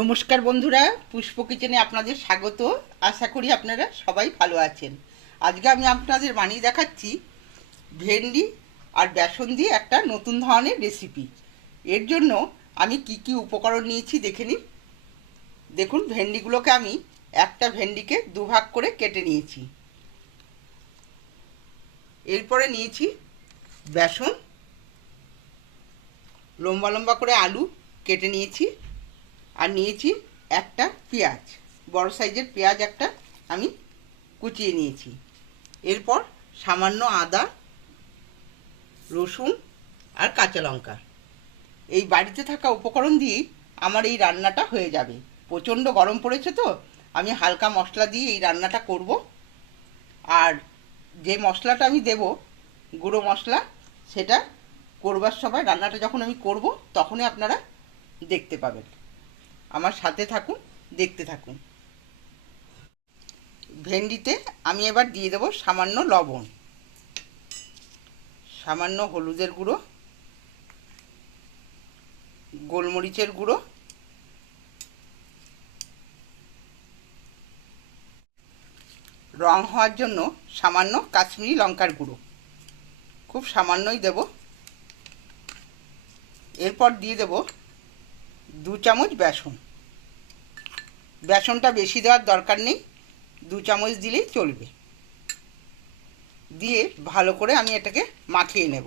নমস্কার বন্ধুরা, পুষ্প কিচেনে আপনাদের স্বাগত। আশা করি আপনারা সবাই ভালো আছেন। আজকে আমি আপনাদের বানিয়ে দেখাচ্ছি ভেন্ডি আর বেসন দিয়ে একটা নতুন ধরনের রেসিপি এর জন্য আমি কি কি উপকরণ নিয়েছি দেখে নিন দেখুন, ভেন্ডিগুলোকে আমি একটা ভেন্ডিকে দুভাগ করে কেটে নিয়েছি। এরপরে নিয়েছি বেসন। লম্বা লম্বা করে আলু কেটে নিয়েছি। আর নিয়েছি একটা পেঁয়াজ। বড় সাইজের পেঁয়াজ একটা আমি কুচিয়ে নিয়েছি। এরপর সামান্য আদা, রসুন আর কাঁচা লঙ্কা। এই বাড়িতে থাকা উপকরণ দিয়েই আমার এই রান্নাটা হয়ে যাবে। প্রচণ্ড গরম পড়েছে তো, আমি হালকা মশলা দিয়ে এই রান্নাটা করব। আর যে মশলাটা আমি দেব, গুঁড়ো মশলা, সেটা করবার সময় রান্নাটা যখন আমি করব, তখনই আপনারা দেখতে পাবেন। আমার সাথে থাকুন, দেখতে থাকুন। ভেন্ডিতে আমি এবার দিয়ে দেবো সামান্য লবণ। সামান্য হলুদের গুঁড়ো, গোলমরিচের গুঁড়ো, রং হওয়ার জন্য সামান্য কাশ্মীরি লঙ্কার গুঁড়ো। খুব সামান্যই দেব। এরপর দিয়ে দেব দু চামচ বেসন। বেসনটা বেশি দেওয়ার দরকার নেই। দু চামচ দিলেই চলবে। দিয়ে ভালো করে আমি এটাকে মাখিয়ে নেব।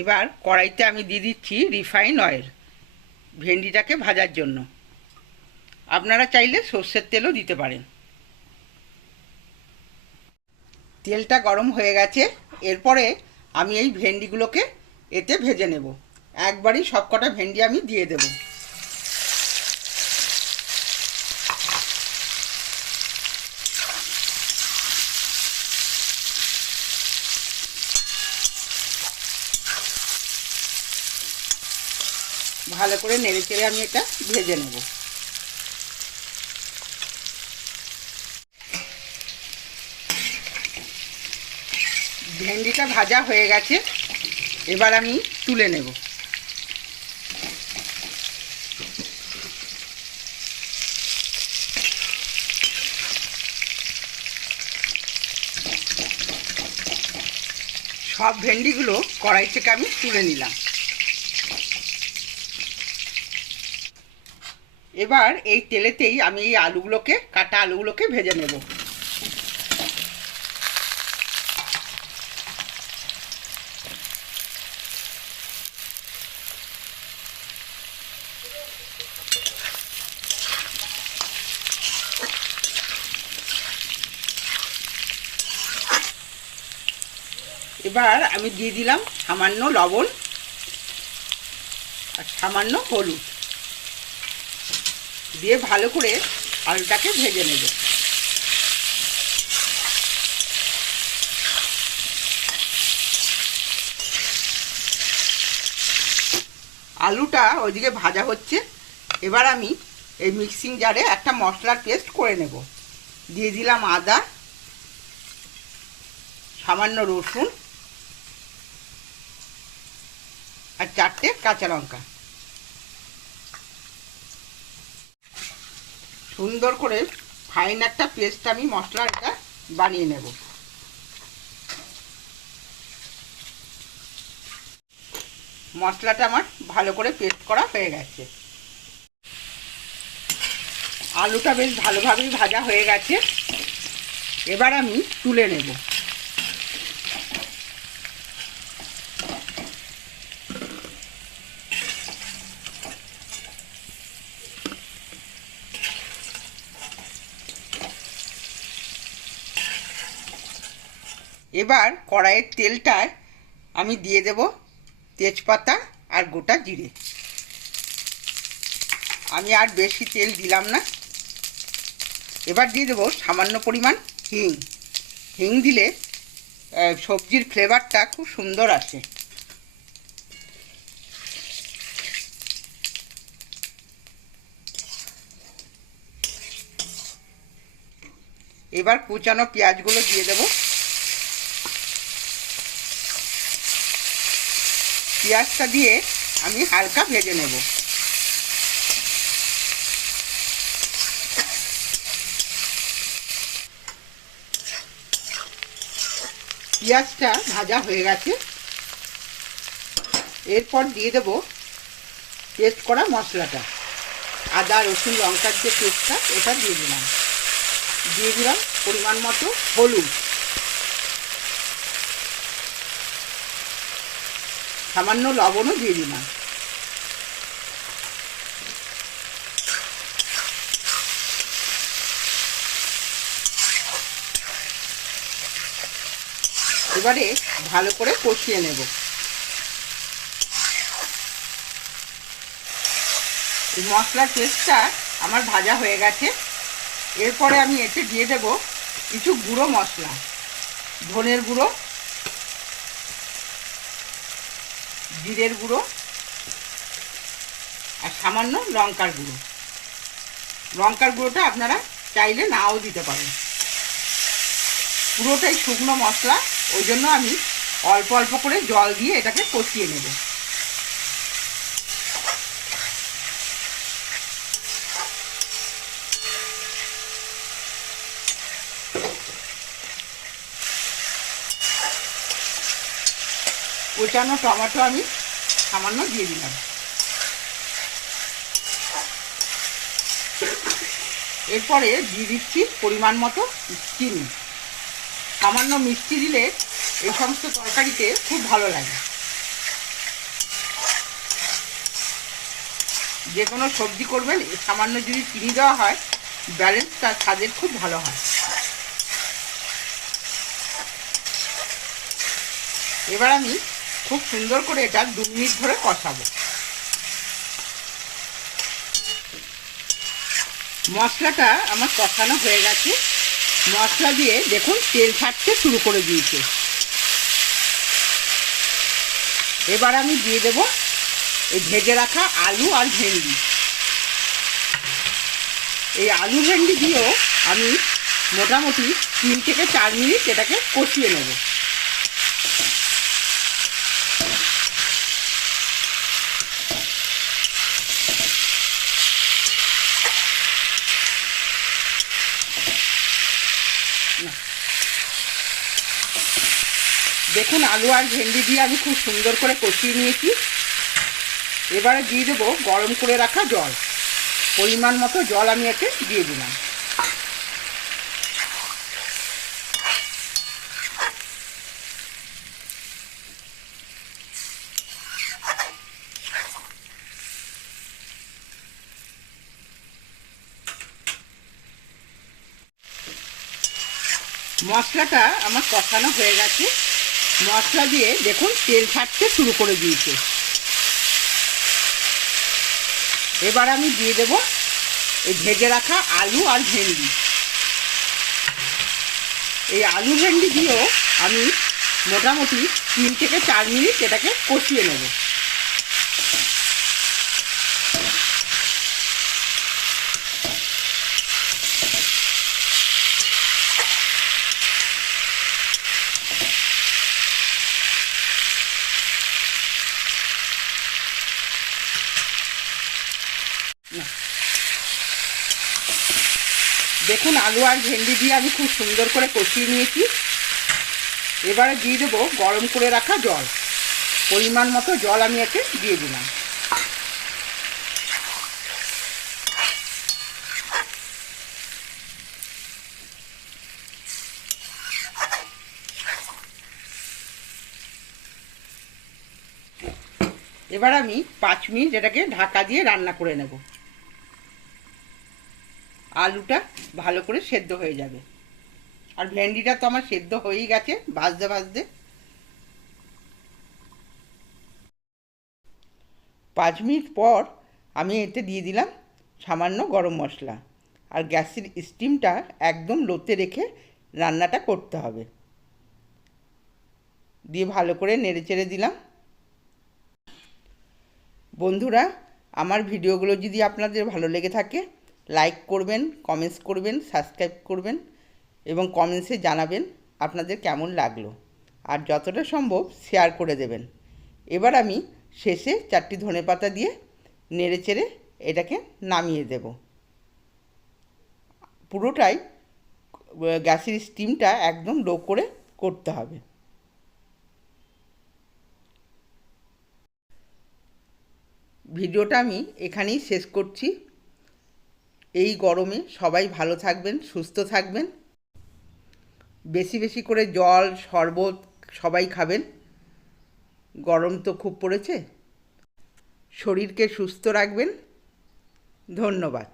এবার কড়াইতে আমি দিয়ে দিচ্ছি রিফাইন অয়েল ভেন্ডিটাকে ভাজার জন্য। আপনারা চাইলে সর্ষের তেলও দিতে পারেন। তেলটা গরম হয়ে গেছে, এরপরে আমি এই ভেন্ডিগুলোকে এতে ভেজে নেব। একবারই সবকটা ভেন্ডি আমি দিয়ে দেব। ভালো করে নেড়ে চেড়ে আমি এটা ভেজে নেব। ভেন্ডিটা ভাজা হয়ে গেছে, এবার আমি তুলে নেব। সব ভেন্ডিগুলো কড়াই থেকে আমি তুলে নিলাম। এবার এই তেলেতেই আমি এই আলুগুলোকে, কাটা আলুগুলোকে ভেজে নেব। এবার আমি দিয়ে দিলাম সামান্য লবণ আর সামান্য হলুদ। দিয়ে ভালো করে আলুটাকে ভেজে নেব। আলুটা ওইদিকে ভাজা হচ্ছে। এবার আমি এই মিক্সিং জারে একটা মশলার পেস্ট করে নেব। দিয়ে দিলাম আদা, সামান্য রসুন আর চারটে কাঁচা লঙ্কা। সুন্দর করে ফাইন একটা পেস্ট আমি মশলাটা বানিয়ে নেব। মশলাটা আমার ভালো করে পেস্ট করা হয়ে গেছে। আলুটা বেশ ভালোভাবেই ভাজা হয়ে গেছে। এবার আমি তুলে নেব। এবার কড়াইয়ের তেলটায় আমি দিয়ে দেব তেজপাতা আর গোটা জিরে। আমি আর বেশি তেল দিলাম না। এবার দিয়ে দেবো সামান্য পরিমাণ হিং। হিং দিলে সবজির ফ্লেভারটা খুব সুন্দর আসে। এবার কুচানো পেঁয়াজগুলো দিয়ে দেবো। পেঁয়াজটা দিয়ে আমি হালকা ভেজে নেব। পেঁয়াজটা ভাজা হয়ে গেছে। এরপর দিয়ে দেব পেস্ট করা মশলাটা। আদা, রসুন, লঙ্কার যে পেস্টটা ওটা দিয়ে দিলাম। দিয়ে দিলাম পরিমাণ মতো হলুদ। সামান্য লবণও দিয়ে দিলাম। এবারে ভালো করে কষিয়ে নেব। মশলার পেস্টটা আমার ভাজা হয়ে গেছে। এরপরে আমি এতে দিয়ে দেব কিছু গুঁড়ো মশলা। ধনের গুঁড়ো জিরের গুঁড়ো আর সামান্য লঙ্কার গুঁড়ো। লঙ্কার গুঁড়োটা আপনারা চাইলে নাও দিতে পারেন। পুরোটাই শুকনো মশলা, ওই জন্য আমি অল্প অল্প করে জল দিয়ে এটাকে কষিয়ে নেব। কোচানো টমেটো আমি সামান্য দিয়ে দিলাম। এরপরে দিয়ে দিচ্ছি পরিমাণ মতো চিনি। সামান্য মিষ্টি দিলে এই সমস্ত তরকারিতে খুব ভালো লাগে। যে কোনো সবজি করবেন সামান্য যদি চিনি দেওয়া হয় ব্যালেন্সটা স্বাদের খুব ভালো হয়। এবার আমি খুব সুন্দর করে এটা দু মিনিট ধরে কষাবো। মশলাটা আমার কষানো হয়ে গেছে। মশলা দিয়ে দেখুন তেল ছাড়তে শুরু করে দিয়েছে। এবার আমি দিয়ে দেব এই ভেজে রাখা আলু আর ভেন্ডি। এই আলু ভেন্ডি দিয়েও আমি মোটামুটি তিন থেকে চার মিনিট এটাকে কষিয়ে নেব। দেখুন, আলু আর ভেন্ডি দিয়ে আমি খুব সুন্দর করে কষিয়ে নিয়েছি। এবারে দিয়ে দেবো গরম করে রাখা জল। পরিমাণ মতো জল আমি এতে দিয়ে দিলাম। মশলাটা আমার কষানো হয়ে গেছে। মশলা দিয়ে দেখুন তেল ছাড়তে শুরু করে দিয়েছে। এবার আমি দিয়ে দেব এই ভেজে রাখা আলু আর ভেন্ডি। এই আলু ভেন্ডি দিয়েও আমি মোটামুটি তিন থেকে চার মিনিট এটাকে কষিয়ে নেব। দেখুন, আলু আর ভেন্ডি দিয়ে আমি খুব সুন্দর করে কষিয়ে নিয়েছি। এবারে দিয়ে দেবো গরম করে রাখা জল। পরিমাণ মতো জল আমি এতে দিয়ে দিলাম। এবার আমি পাঁচ মিনিট এটাকে ঢাকা দিয়ে রান্না করে নেব। আলুটা ভালো করে সেদ্ধ হয়ে যাবে। আর ভেন্ডিটা তো আমার সেদ্ধ হয়েই গেছে, ভাজতে ভাজতে। পাঁচ মিনিট পর আমি এতে দিয়ে দিলাম সামান্য গরম মশলা। আর গ্যাসের স্টিমটা একদম লোতে রেখে রান্নাটা করতে হবে। দিয়ে ভালো করে নেড়ে চেড়ে দিলাম। বন্ধুরা, আমার ভিডিওগুলো যদি আপনাদের ভালো লেগে থাকে লাইক করবেন কমেন্টস করবেন সাবস্ক্রাইব করবেন এবং কমেন্টসে জানাবেন আপনাদের কেমন লাগল। আর যতটা সম্ভব শেয়ার করে দেবেন। এবার আমি শেষে চারটি ধনেপাতা দিয়ে নেড়ে চেড়ে এটাকে নামিয়ে দেব। পুরোটাই গ্যাসের স্টিমটা একদম লো করে করতে হবে। ভিডিওটা আমি এখানেই শেষ করছি। এই গরমে সবাই ভালো থাকবেন, সুস্থ থাকবেন। বেশি বেশি করে জল, শরবত সবাই খাবেন। গরম তো খুব পড়েছে। শরীরকে সুস্থ রাখবেন। ধন্যবাদ।